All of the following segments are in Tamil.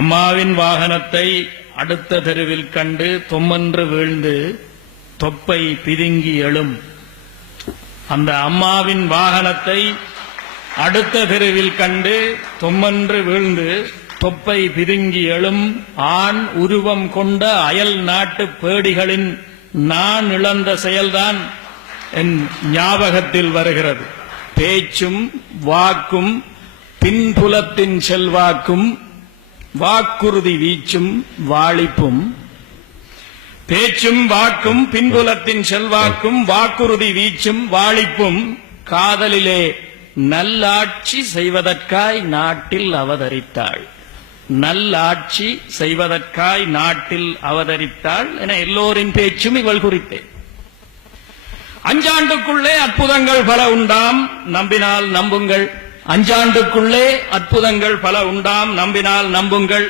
அம்மாவின் வாகனத்தை அடுத்த தெருவில் கண்டு தொம்மென்று வீழ்ந்து தொப்பை பிதுங்கி எழும். அந்த அம்மாவின் வாகனத்தை அடுத்த தெருவில் கண்டு தொம்மென்று வீழ்ந்து தொப்பை பிதுங்கி எழும் ஆண் உருவம் கொண்ட அயல் நாட்டு பேடிகளின் நான் இழந்த செயல்தான் என் ஞாபகத்தில் வருகிறது. பேச்சும் வாக்கும் பின்புலத்தின் செல்வாக்கும் வாக்குறுதி வீச்சும் வாளிப்பும். பேச்சும் வாக்கும் பின்புலத்தின் செல்வாக்கும் வாக்குறுதி வீச்சும் வாளிப்பும் காதலிலே நல்லாட்சி செய்வதற்காய் நாட்டில் அவதரித்தாள். நல்லாட்சி செய்வதற்காய் நாட்டில் அவதரித்தாள் என எல்லோரின் பேச்சும் இவள் குறித்தே. அஞ்சாண்டுக்குள்ளே அற்புதங்கள் பல உண்டாம், நம்பினால் நம்புங்கள். அஞ்சாண்டுக்குள்ளே அற்புதங்கள் பல உண்டாம், நம்பினால் நம்புங்கள்.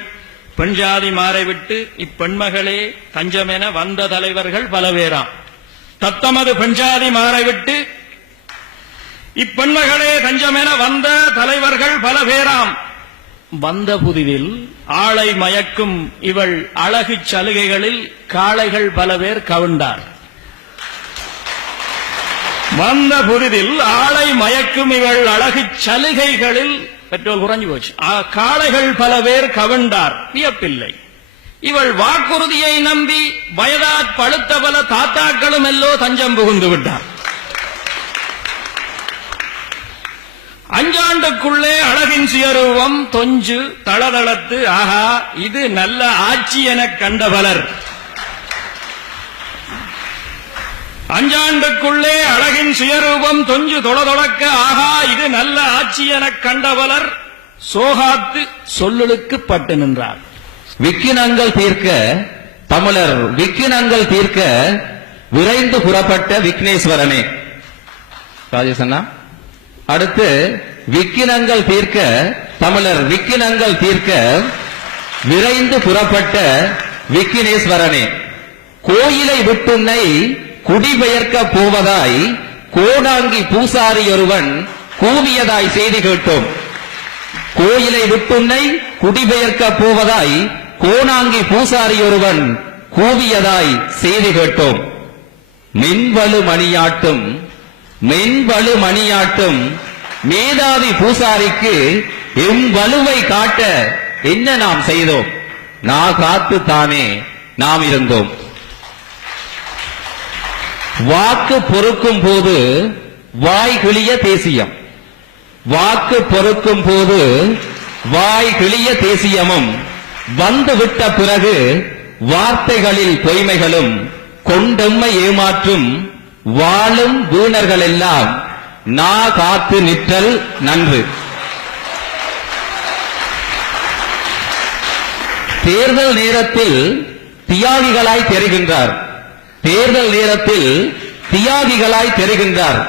பெண் ஜாதி மாறிவிட்டு இப்பெண்மகளே தஞ்சமென வந்த தலைவர்கள் பல பேராம். தத்தமது பெண் ஜாதி மாறிவிட்டு இப்பெண்மகளே தஞ்சமென வந்த தலைவர்கள் பல பேராம். வந்த புதிதில் ஆளை மயக்கும் இவள் அழகு சலுகைகளில் காளைகள் பல பேர் கவுண்டார். வந்த புதிதில் ஆளை மயக்கும் இவள் அழகு சலுகைகளில் பெட்ரோல் குறைஞ்சு போச்சு. காளைகள் பல பேர் கவுண்டார். வியப்பில்லை. இவள் வாக்குறுதியை நம்பி வயதாற் பழுத்த பல தாத்தாக்களும் எல்லோ தஞ்சம் புகுந்து விட்டார். அஞ்சாண்டுக்குள்ளே அழகின் சுயரூபம் தொஞ்சு தளதளத்து ஆஹா இது நல்ல ஆட்சி எனக் கண்ட பலர். அஞ்சாண்டுக்குள்ளே அழகின் சுயரூபம் தொஞ்சு தொளதொளக்க ஆஹா இது நல்ல ஆட்சி எனக் கண்டவலர் சோகாத்து சொல்லலுக்கு பட்டு நின்றார். விக்கினங்கள் தீர்க்க தமிழர் விக்கினங்கள் தீர்க்க விரைந்து புறப்பட்ட விக்னேஸ்வரனே. ராஜேசண்ணா அடுத்து விக்கினங்கள் தீர்க்க தமிழர் விக்கினங்கள் தீர்க்க விரைந்து புறப்பட்ட விக்கினேஸ்வரனே. கோயிலை விட்டுன்னை குடிபெயர்க்க போவதாய் கோடாங்கி பூசாரி ஒருவன் கூவியதாய் செய்தி கேட்டோம். கோயிலை விட்டுன்னை குடிபெயர்க்க போவதாய் கோடாங்கி பூசாரி ஒருவன் கூவியதாய் செய்தி கேட்டோம். மின்வலு மணியாட்டும் மென்வலு மணியாட்டும் மேதாவி பூசாரிக்கு எவ்வலுவை காட்ட என்ன நாம் செய்தோம்? நான் காத்து தானே நாம் இருந்தோம். வாக்கு பொறுக்கும் போது வாய் கிளிய தேசியம். வாக்கு பொறுக்கும் போது வாய் கிளிய தேசியமும் வந்துவிட்ட பிறகு வார்த்தைகளில் பொய்மைகளும் கொண்டெம்மை ஏமாற்றும் வாழும் வீணர்கள் எல்லாம் நா காத்து நிற்றல் நன்று. தேர்தல் நேரத்தில் தியாகிகளாய் தெரிகின்றார். தேர்தல் நேரத்தில் தியாகிகளாய் தெரிகின்றார்.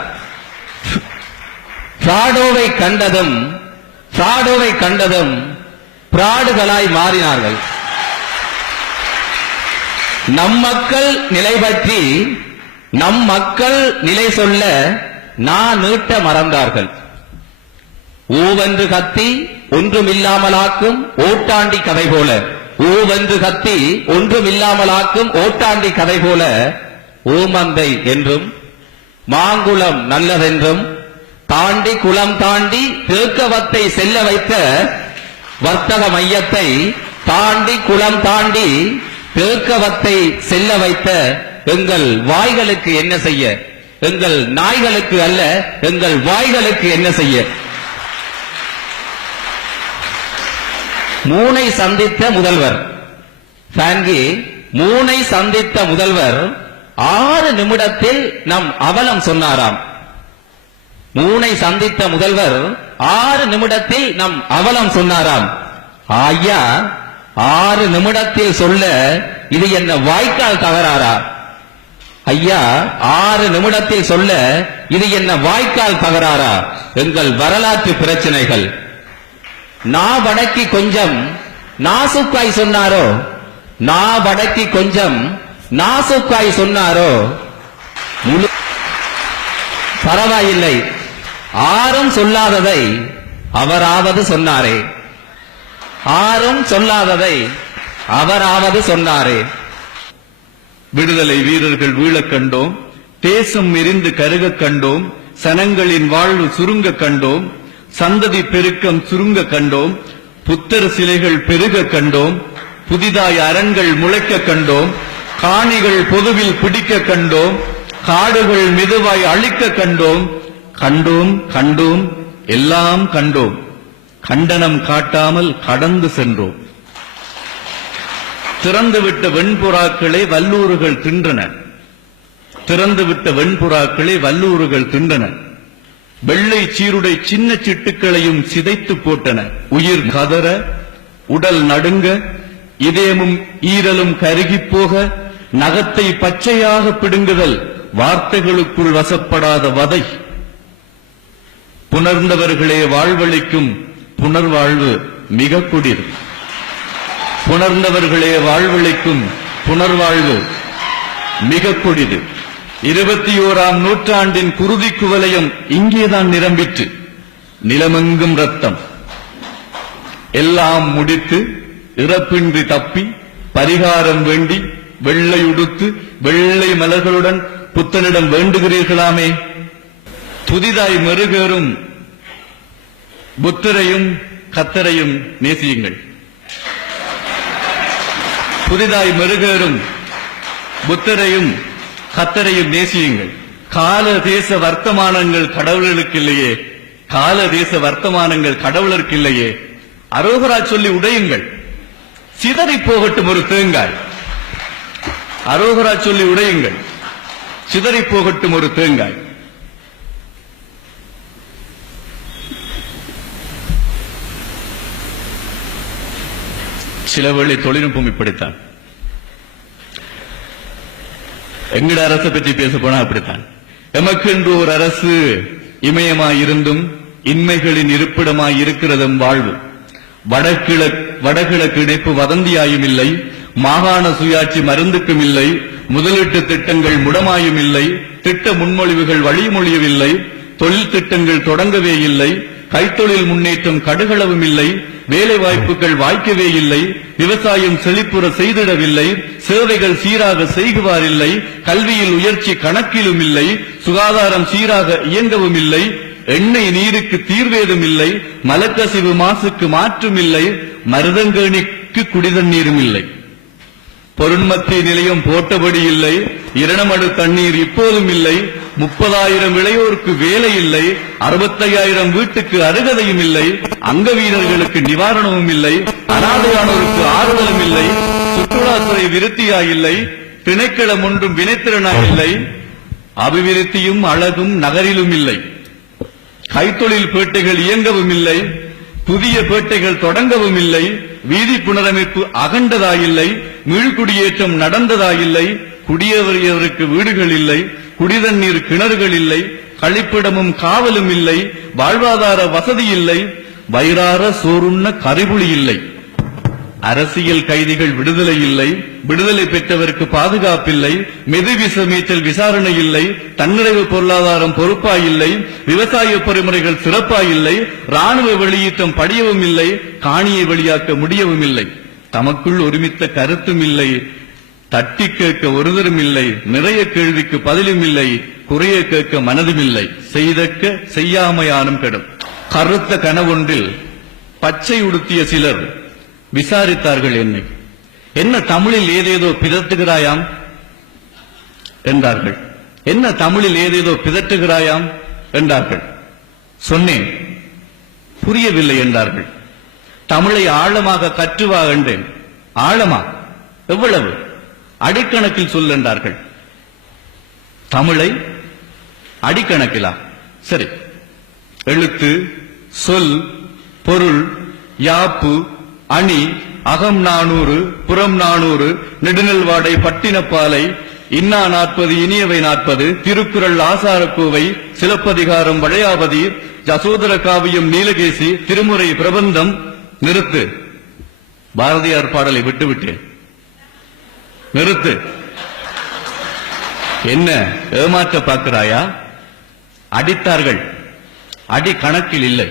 பிராடோவை கண்டதும் பிராடுகளாய் மாறினார்கள். நம் மக்கள் நிலை பற்றி நம் மக்கள் நிலை சொல்ல நான் நீட்ட மறந்தார்கள். ஊவென்று கத்தி ஒன்றுமில்லாமலாக்கும் ஓட்டாண்டி கதை போல. ஊவென்று கத்தி ஒன்றுமில்லாமலாக்கும் ஓட்டாண்டி கதை போல ஓமந்தை என்றும் மாங்குளம் நல்லதென்றும் தாண்டி குளம் தாண்டி தேக்கவத்தை செல்ல வைத்த வர்த்தக மையத்தை தாண்டி குளம் தாண்டி தேக்கவத்தை செல்ல வைத்த எங்கள் வாய்களுக்கு என்ன செய்ய? எங்கள் நாய்களுக்கு அல்ல, எங்கள் வாய்களுக்கு என்ன செய்ய? மூனை சந்தித்த முதல்வர் சாங்கி மூனை சந்தித்த முதல்வர் 6 நிமிடத்தில் நம் அவலம் சொன்னாராம். மூனை சந்தித்த முதல்வர் 6 நிமிடத்தில் நம் அவலம் சொன்னாராம். ஐயா 6 நிமிடத்தில் சொல்ல இது என்ன வாய்க்கால் தகராறா? ஐயா 6 நிமிடத்தில் சொல்ல இது என்ன வாய்க்கால் தகராறா? எங்கள் வரலாற்று பிரச்சனைகள். நான் வடக்கி கொஞ்சம் நாசுக்காய் சொன்னாரோ? நான் வடக்கி கொஞ்சம் நாசுக்காய் சொன்னாரோ? பரவாயில்லை, ஆரும் சொல்லாததை அவராவது சொன்னாரே. ஆரும் சொல்லாததை அவராவது சொன்னாரே. விடுதலை வீரர்கள் வீழக் கண்டோம், தேசம் எரிந்து கருகக் கண்டோம், சனங்களின் வாழ்வு சுருங்க கண்டோம், சந்ததி பெருக்கம் சுருங்க கண்டோம், புத்தர் சிலைகள் பெருக கண்டோம், புதிதாய் அரண்கள் முளைக்க கண்டோம், காணிகள் பொதுவில் பிடிக்க கண்டோம், காடுகள் மெதுவாய் அழிக்க கண்டோம். கண்டோம் கண்டோம் எல்லாம் கண்டோம், கண்டனம் காட்டாமல் கடந்து சென்றோம். திறந்துவிட்ட வெண்புறாக்களை வல்லூறுகள் தின்றன, திறந்துவிட்ட வெண்புறாக்களை வல்லூறுகள் தின்றன. வெள்ளை சீருடை சின்ன சிட்டுக்களையும் சிதைத்து போட்டன. உயிர் கதற, உடல் நடுங்க, இதயமும் ஈரலும் கருகிப் போக, நகத்தை பச்சையாக பிடுங்குதல், வார்த்தைகளுக்குள் வசப்படாத வதை. புணர்ந்தவர்களே வாழ்வளிக்கும் புனர்வாழ்வு மிக குடிர். புணர்ந்தவர்களே வாழ்வளிக்கும் புனர்வாழ்வு மிக கொடிது. 21ஆம் நூற்றாண்டின் குருதி குவலயம் இங்கேதான் நிரம்பிற்று. நிலமெங்கும் ரத்தம். எல்லாம் முடித்து இறப்பின்றி தப்பி பரிகாரம் வேண்டி வெள்ளை உடுத்து வெள்ளை மலர்களுடன் புத்தனிடம் வேண்டுகிறீர்களாமே. புதிதாய் மெருகேறும் புத்தரையும் கத்தரையும் நேசியுங்கள். புதிதாய் மெருகேறும் புத்தரையும் கத்தரையும் நேசியுங்கள். கால தேச வர்த்தமானங்கள் கடவுளுக்கு இல்லையே, கால தேச வர்த்தமானங்கள் கடவுளருக்கு இல்லையே. அரோகரா சொல்லி உடையுங்கள், சிதறி போகட்டும் ஒரு தேங்காய். அரோகரா சொல்லி உடையுங்கள், சிதறி போகட்டும் ஒரு தேங்காய். சில வேளை தொழில்நுட்பம் இப்படித்தான். எங்கட அரசை பற்றி பேச போனா அப்படித்தான். எமக்கென்று ஒரு அரசு இமயமாயிருந்தும் இன்மைகளின் இருப்பிடமாய் இருக்கிறதும் வாழ்வு. வடகிழக்கு இணைப்பு வதந்தியாயும் இல்லை, மாகாண சுயாட்சி மருந்துக்கும் இல்லை, முதலீட்டு திட்டங்கள் முடமாயும் இல்லை, திட்ட முன்மொழிவுகள் வழிமொழியவில்லை, தொழில் திட்டங்கள் தொடங்கவே இல்லை, கைத்தொழில் முன்னேற்றம் கடுகளவும் இல்லை, வேலை வாய்ப்புகள் வாய்க்கவே இல்லை, விவசாயம் செழிப்புற செய்திடவில்லை, சேவைகள் சீராக செய்குவார் இல்லை, கல்வியில் உயர்ச்சி கணக்கிலும் இல்லை, சுகாதாரம் சீராக இயங்கவும் இல்லை, எண்ணெய் நீருக்கு தீர்வேதும் இல்லை, மலக்கசிவு மாசுக்கு மாற்றும் இல்லை, மருதங்கேணிக்கு குடிதண்ணீரும் இல்லை, பொருண்மத்திய நிலையம் போட்டபடி இல்லை, இரணமடு தண்ணீர் இப்போதும் இல்லை, 30,000 இளையோருக்கு வேலை இல்லை, 65,000 வீட்டுக்கு அருகதையும் இல்லை, அங்க வீரர்களுக்கு நிவாரணமும் இல்லை, அனாதையானோருக்கு ஆறுதலும் இல்லை, சுற்றுலாத்துறை விருத்தியாயில்லை, திணைக்களம் ஒன்றும் வினைத்திறனாயில்லை, அபிவிருத்தியும் அழகும் நகரிலும் இல்லை, கைத்தொழில் பேட்டைகள் இயங்கவும் இல்லை, புதிய பேட்டைகள் தொடங்கவும் இல்லை, வீதி புனரமைப்பு அகண்டதாயில்லை, மீள்குடியேற்றம் நடந்ததாயில்லை, குடியேறியவருக்கு வீடுகள் இல்லை, குடிதண்ணீர் கிணறுகள் இல்லை, கழிப்பிடமும் காவலும் இல்லை, வாழ்வாதார வசதி இல்லை, வயிறார சோறுண்ண கரிபுளி இல்லை, அரசியல் கைதிகள் விடுதலை இல்லை, விடுதலை பெற்றவருக்கு பாதுகாப்பில்லை, மெதுவிசமீச்சல் விசாரணை இல்லை, தன்னிறைவு பொருளாதாரம் பொறுப்பாயில்லை, விவசாய பொறிமுறைகள் சிறப்பாயில்லை, ராணுவ வெளியீட்டம் படியவும் இல்லை, காணியை வெளியாக்க முடியவும் இல்லை, தமக்குள் ஒருமித்த கருத்தும் இல்லை, தட்டி கேட்க ஒருதரும் இல்லை, நிறைய கேள்விக்கு பதிலும் இல்லை, குறைய கேட்க மனதும் இல்லை, செய்தக்க செய்யாமையானும் கெடும். கருத்த கனவொன்றில் பச்சை உடுத்திய சிலர் விசாரித்தார்கள் என்னை. என்ன தமிழில் ஏதேதோ பிதற்றுகிறாயாம் என்றார்கள். என்ன தமிழில் ஏதேதோ பிதற்றுகிறாயாம் என்றார்கள். சொன்னேன், புரியவில்லை என்றார்கள். தமிழை ஆழமாக கற்றுவா என்றேன். ஆழமா? எவ்வளவு? அடிக்கணக்கில் சொல் என்றார்கள். தமிழை அடிக்கணக்கிலா? சரி, எழுத்து, சொல், பொருள், யாப்பு, அணி, அகம் 400, புறம் 400, நெடுநெல்வாடை பட்டினப்பாலை, இன்னா 40, இனியவை 40, திருக்குறள் ஆசாரக்கோவை, சிலப்பதிகாரம் வளையாபதி, ஜசோதர காவியம் நீலகேசி, திருமுறை பிரபந்தம். நிறுத்து, பாரதியார் பாடலை விட்டுவிட்டேன். நிறுத்து. என்ன ஏமாற்ற பார்க்கிறாயா? அடித்தார்கள், அடி கணக்கில் இல்லை.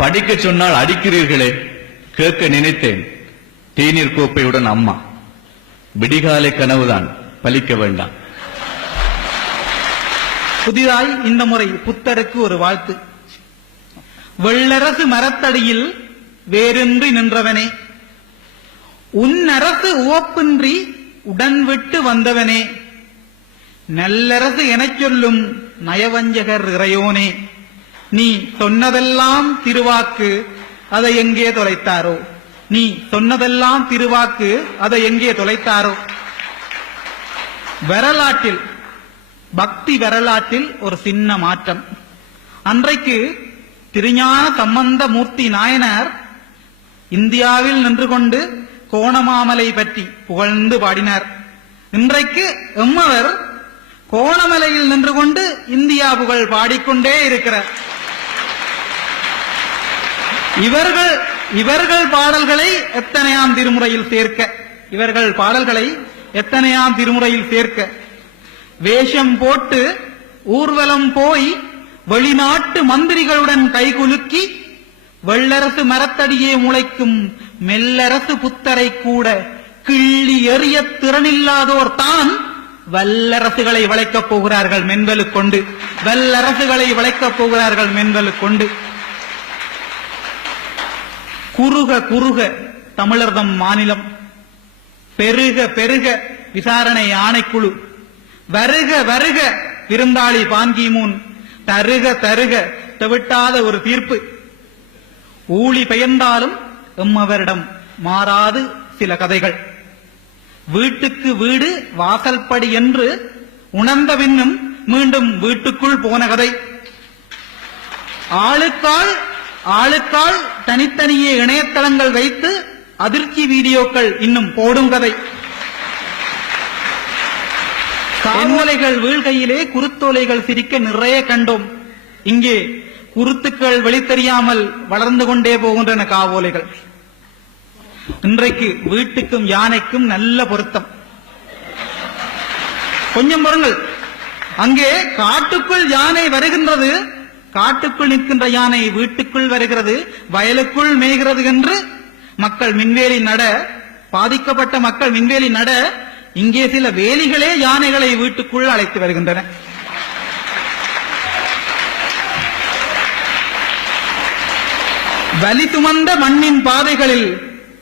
படிக்க சொன்னால் அடிக்கிறீர்களே, கேட்க நினைத்தேன். தேநீர் கோப்பையுடன் அம்மா. விடிகாலை கனவுதான், பலிக்க வேண்டாம். புதிதாய் இந்த முறை புத்தருக்கு ஒரு வாழ்த்து. வெள்ளரசு மரத்தடியில் வேரின்றி நின்றவனே, உன்னரசு உவப்பின்றி உடன் விட்டு வந்தவனே, நல்லரசு எனச் சொல்லும் நயவஞ்சகர் இறையோனே, நீ சொன்னதெல்லாம் திருவாக்கு, அதை எங்கே தொலைத்தாரோ? நீ சொன்னதெல்லாம் திருவாக்கு, அதை எங்கே தொலைத்தாரோ? வரலாற்றில், பக்தி வரலாற்றில் ஒரு சின்ன மாற்றம். அன்றைக்கு திருஞான சம்பந்த மூர்த்தி நாயனார் இந்தியாவில் நின்று கொண்டு கோணமாமலை பற்றி புகழ்ந்து பாடினார். இன்றைக்கு எம்மவர் கோணமலையில் நின்று கொண்டு இந்தியா புகழ் பாடிக்கொண்டே இருக்கிறார். இவர்கள் பாடல்களை எத்தனையாம் திருமுறையில் சேர்க்க, இவர்கள் பாடல்களை எத்தனையாம் திருமுறையில் சேர்க்க, வேஷம் போட்டு ஊர்வலம் போய் வெளிநாட்டு மந்திரிகளுடன் கைகுலுக்கி வெள்ளரசு மரத்தடியே முளைக்கும் மெல்லரசு புத்தரை கூட கிள்ளி எறிய திறனில்லாதோர் தான் வல்லரசுகளை வளைக்கப் போகிறார்கள் மென்வலு கொண்டு. வல்லரசுகளை வளைக்கப் போகிறார்கள் மென்வலு கொண்டு. குறுக குறுக தமிழர்தம் மாநிலம், பெருக பெருக விசாரணை ஆணைக்குழு, வருக வருக விருந்தாளி பான்கிமூன், தருக தருக தவிட்டாத ஒரு தீர்ப்பு. ஊழி பெயர்ந்தாலும் எம்மவரிடம் மாறாது சில கதைகள். வீட்டுக்கு வீடு வாசல்படி என்று உணர்ந்த பின்னும் மீண்டும் வீட்டுக்குள் போன கதை. ஆளுக்காள் தனித்தனியே இணையதளங்கள் வைத்து அதிர்ச்சி வீடியோக்கள் இன்னும் போடும் கதை. காவோலைகள் வீழ்கையிலே குருத்தோலைகள் சிரிக்க நிறைய கண்டோம். இங்கே குருத்துக்கள் வெளித்தெரியாமல் வளர்ந்து கொண்டே போகின்றன காவோலைகள். இன்றைக்கு வீட்டுக்கும் யானைக்கும் நல்ல பொருத்தம். கொஞ்சம் பாருங்கள், அங்கே காட்டுக்குள் யானை வருகின்றது, காட்டுக்குள் நிற்கின்ற யானை வீட்டுக்குள் வருகிறது, வயலுக்குள் மேய்கிறது என்று மக்கள் மின்வேலி நட, பாதிக்கப்பட்ட மக்கள் மின்வேலி நட, இங்கே சில வேலிகளே யானைகளை வீட்டுக்குள் அழைத்து வருகின்றன. வலி சுமந்த மண்ணின் பாதைகளில்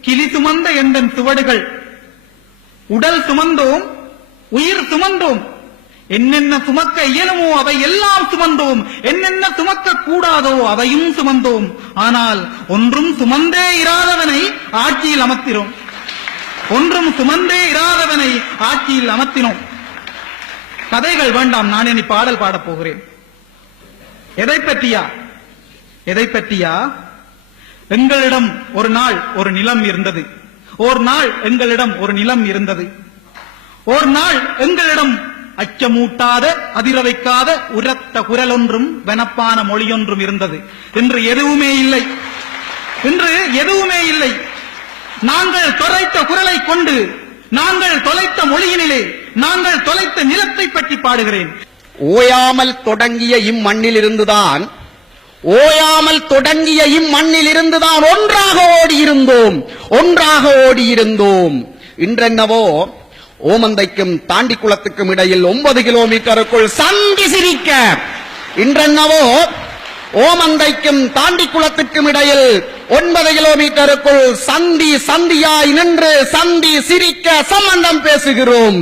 கிளி சுமந்த எந்தன் சுவடுகள், உடல் சுமந்தோம், உயிர் சுமந்தோம், என்னென்ன சுமக்க இயலுமோ அவை எல்லாம் சுமந்தோம், என்னென்ன சுமக்க கூடாதோ அவையும் சுமந்தோம். ஆனால் ஒன்றும் சுமந்தே இராதவனை ஆட்சியில் அமர்த்தினோம். ஒன்றும் சுமந்தே இராதவனை ஆட்சியில் அமர்த்தினோம். கதைகள் வேண்டாம், நான் இனி பாடல் பாடப் போகிறேன். எதை பற்றியா? எங்களிடம் ஒரு நாள் ஒரு நிலம் இருந்தது. ஒரு நாள் எங்களிடம் ஒரு நிலம் இருந்தது. ஒரு நாள் எங்களிடம் அச்சமூட்டாத, அதிர வைக்காத உரத்த குரல் ஒன்றும் வெனப்பான மொழியொன்றும் இருந்தது. இன்று எதுவுமே இல்லை. இன்று எதுவுமே இல்லை. நாங்கள் தொலைத்த குரலை கொண்டு, நாங்கள் தொலைத்த மொழியினிலே, நாங்கள் தொலைத்த நிலத்தை பற்றி பாடுகிறேன். ஓயாமல் தொடங்கிய இம்மண்ணிலிருந்துதான் ஒன்றாக ஓடியிருந்தோம். இன்றென்னவோ ஓமந்தைக்கும் தாண்டிக்குளத்துக்கும் இடையில் 9 கிலோமீட்டருக்குள் சந்தி சிரிக்க, இன்றென்னவோ ஓமந்தைக்கும் தாண்டிக்குளத்துக்கும் இடையில் 9 கிலோமீட்டருக்குள் சந்தியாய் நின்று சந்தி சிரிக்க சம்பந்தம் பேசுகிறோம்.